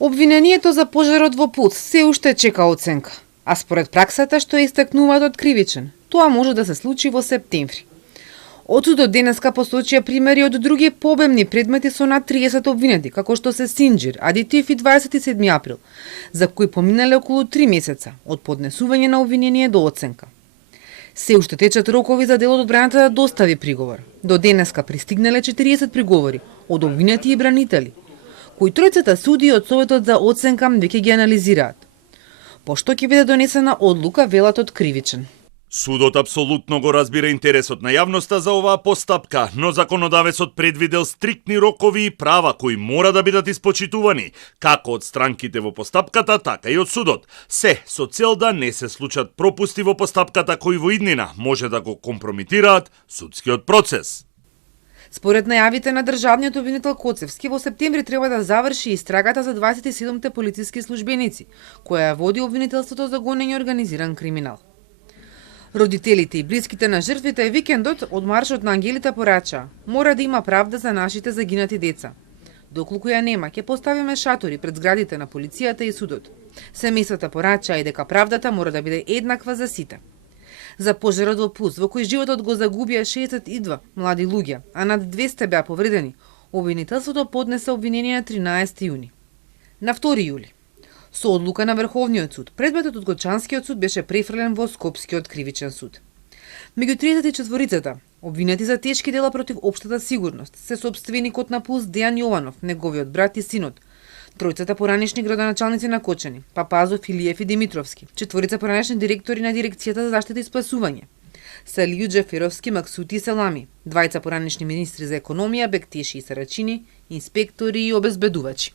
Обвинението за пожарот во Пулс се уште чека оценка, а според праксата што е истакнуваат откривичен, тоа може да се случи во септември. Одсудот денеска посочија примери од други побемни предмети со над 30 обвинети, како што се Синџир, Адитив и 27 април, за кои поминале околу 3 месеца од поднесување на обвинение до оценка. Се уште течат рокови за делот одбраната да достави приговор. До денеска пристигнале 40 приговори од обвинети и бранители, кои тројцата суди од Советот за оценка веќе ги анализираат. Пошто ќе биде донесена одлука, велат откривичен. Судот апсолутно го разбира интересот на јавноста за оваа постапка, но законодавецот предвидел стриктни рокови и права кои мора да бидат испочитувани, како од странките во постапката, така и од судот. Се со цел да не се случат пропусти во постапката кои во иднина може да го компрометираат судскиот процес. Според најавите на државниот обвинител Коцевски, во септември треба да заврши истрагата за 27 полициски службеници, која ја води обвинителството за гонење организиран криминал. Родителите и блиските на жртвите викендот од маршот на ангелите порачаа: мора да има правда за нашите загинати деца. Доколку ја нема, ќе поставиме шатори пред зградите на полицијата и судот. Семејствата порачаа и дека правдата мора да биде еднаква за сите. За пожарот во Пулс, во кој животот го загубија 62 млади луѓе, а над 200 беа повредени, обвинителството поднесе обвинение на 13 јуни. На 2 јули, со одлука на Врховниот суд, предметот од Гочанскиот суд беше префрлен во Скопскиот кривичен суд. Меѓу 34-цата, обвинети за тешки дела против општата сигурност, се сопственикот на Пулс Дејан Јованов, неговиот брат и синот, тројцата поранешни градоначалници на Кочани, Папазов, Илиев и Димитровски, четворица поранешни директори на Дирекцијата за заштита и спасување, Салију Џеферовски, Максути и Селами, двајца поранешни министри за економија, Бектеши и Сарачини, инспектори и обезбедувачи.